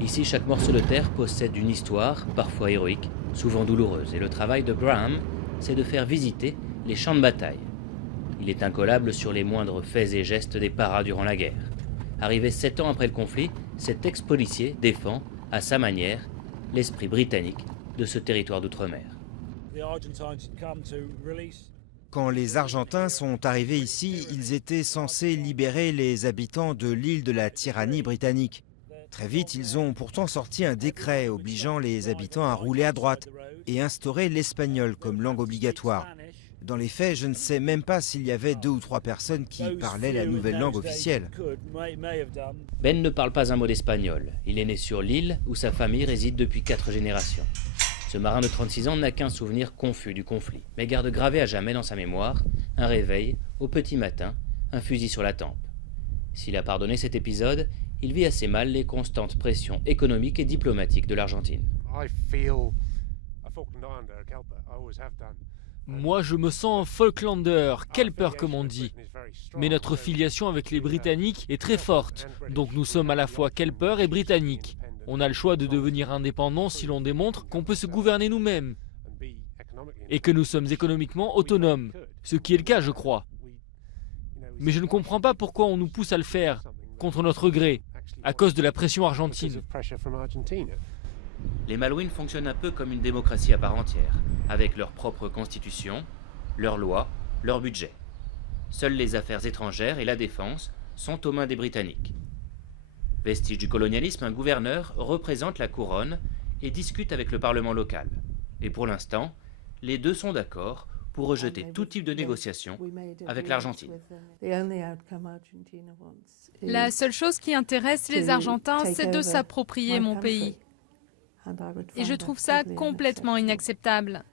Ici, chaque morceau de terre possède une histoire, parfois héroïque, souvent douloureuse. Et le travail de Graham, c'est de faire visiter les champs de bataille. Il est incollable sur les moindres faits et gestes des paras durant la guerre. Arrivé 7 ans après le conflit, cet ex-policier défend, à sa manière, l'esprit britannique de ce territoire d'outre-mer. Quand les Argentins sont arrivés ici, ils étaient censés libérer les habitants de l'île de la tyrannie britannique. Très vite, ils ont pourtant sorti un décret obligeant les habitants à rouler à droite et instaurer l'espagnol comme langue obligatoire. Dans les faits, je ne sais même pas s'il y avait 2 ou 3 personnes qui parlaient la nouvelle langue officielle. Ben ne parle pas un mot d'espagnol. Il est né sur l'île où sa famille réside depuis 4 générations. Ce marin de 36 ans n'a qu'un souvenir confus du conflit, mais garde gravé à jamais dans sa mémoire un réveil, au petit matin, un fusil sur la tempe. S'il a pardonné cet épisode, il vit assez mal les constantes pressions économiques et diplomatiques de l'Argentine. Moi, je me sens Falklander, Kelper comme on dit. Mais notre filiation avec les Britanniques est très forte, donc nous sommes à la fois Kelper et Britanniques. On a le choix de devenir indépendant si l'on démontre qu'on peut se gouverner nous-mêmes et que nous sommes économiquement autonomes, ce qui est le cas, je crois. Mais je ne comprends pas pourquoi on nous pousse à le faire, contre notre gré, à cause de la pression argentine. Les Malouines fonctionnent un peu comme une démocratie à part entière, avec leur propre constitution, leurs lois, leur budget. Seules les affaires étrangères et la défense sont aux mains des Britanniques. Vestige du colonialisme, un gouverneur représente la couronne et discute avec le parlement local. Et pour l'instant, les deux sont d'accord pour rejeter tout type de négociation avec l'Argentine. La seule chose qui intéresse les Argentins, c'est de s'approprier mon pays. Et je trouve ça complètement inacceptable.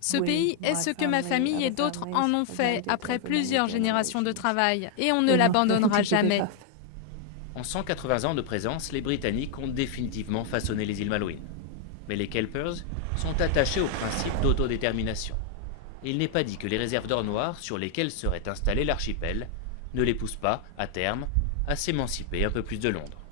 Ce pays est ce que ma famille et d'autres en ont fait après plusieurs générations de travail, et on ne l'abandonnera jamais. En 180 ans de présence, les Britanniques ont définitivement façonné les îles Malouines. Mais les Kelpers sont attachés au principe d'autodétermination. Et il n'est pas dit que les réserves d'or noir sur lesquelles serait installé l'archipel ne les poussent pas, à terme, à s'émanciper un peu plus de Londres.